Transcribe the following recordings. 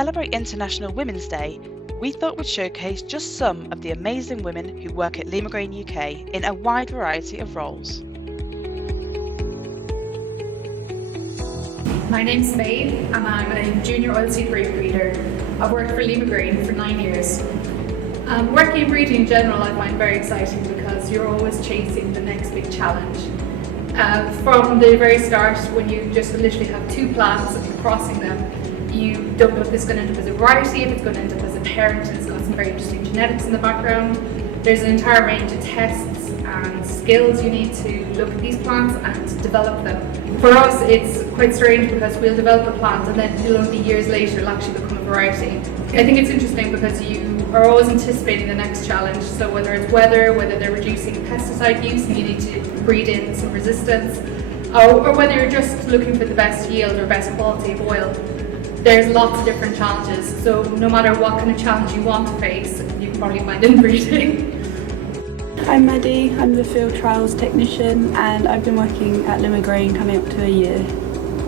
celebrate International Women's Day, we thought we'd showcase just some of the amazing women who work at Limagrain UK in a wide variety of roles. My name's Maeve and I'm a junior oilseed rape breeder. I've worked for Limagrain for 9 years. Working in breeding in general I find very exciting because you're always chasing the next big challenge. From the very start, when you just literally have two plants and you're crossing them, you don't know if it's going to end up as a variety, if it's going to end up as a parent, and it's got some very interesting genetics in the background. There's an entire range of tests and skills you need to look at these plants and develop them. For us, it's quite strange because we'll develop a plant and then it'll only be years later it'll actually become a variety. I think it's interesting because you are always anticipating the next challenge. So whether it's weather, whether they're reducing pesticide use and you need to breed in some resistance, or whether you're just looking for the best yield or best quality of oil. There's lots of different challenges, so no matter what kind of challenge you want to face, you can probably find in breeding. I'm Maddie, I'm the field trials technician and I've been working at Limagrain coming up to a year.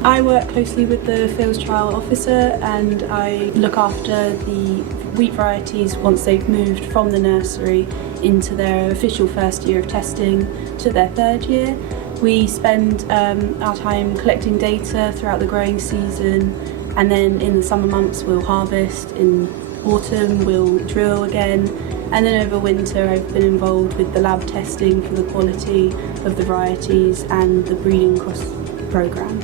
I work closely with the field trial officer and I look after the wheat varieties once they've moved from the nursery into their official first year of testing to their third year. We spend our time collecting data throughout the growing season, and then in the summer months we'll harvest, in autumn we'll drill again, and then over winter I've been involved with the lab testing for the quality of the varieties and the breeding cross programme.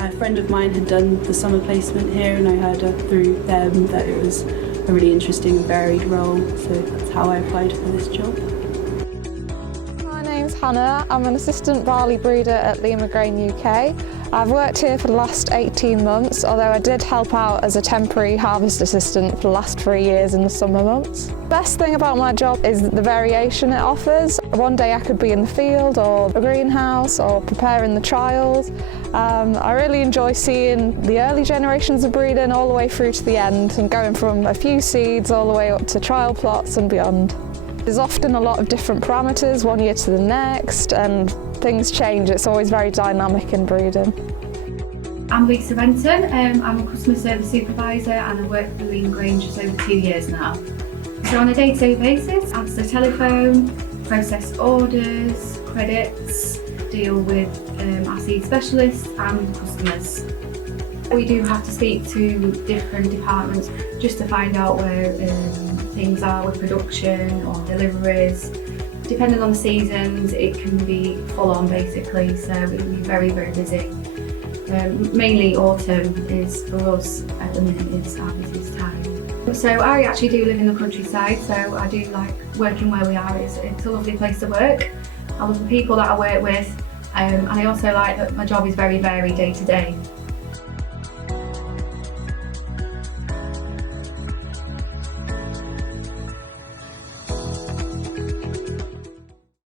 A friend of mine had done the summer placement here and I heard through them that it was a really interesting and varied role, so that's how I applied for this job. My name's Hannah, I'm an assistant barley breeder at Limagrain UK. I've worked here for the last 18 months, although I did help out as a temporary harvest assistant for the last 3 years in the summer months. The best thing about my job is the variation it offers. One day I could be in the field or a greenhouse or preparing the trials. I really enjoy seeing the early generations of breeding all the way through to the end and going from a few seeds all the way up to trial plots and beyond. There's often a lot of different parameters one year to the next and things change. It's always very dynamic in breeding. I'm Lisa Benton, I'm a customer service supervisor and I work for Limagrain just over 2 years now. So on a day-to-day basis, answer the telephone, process orders, credits, deal with our seed specialists and customers. We do have to speak to different departments just to find out where things are with production or deliveries. Depending on the seasons, it can be full on basically, so it can be very, very busy. Mainly autumn is, for us at the minute, is our busiest time. So I actually do live in the countryside, so I do like working where we are. It's a lovely place to work. I love the people that I work with, and I also like that my job is very varied day to day.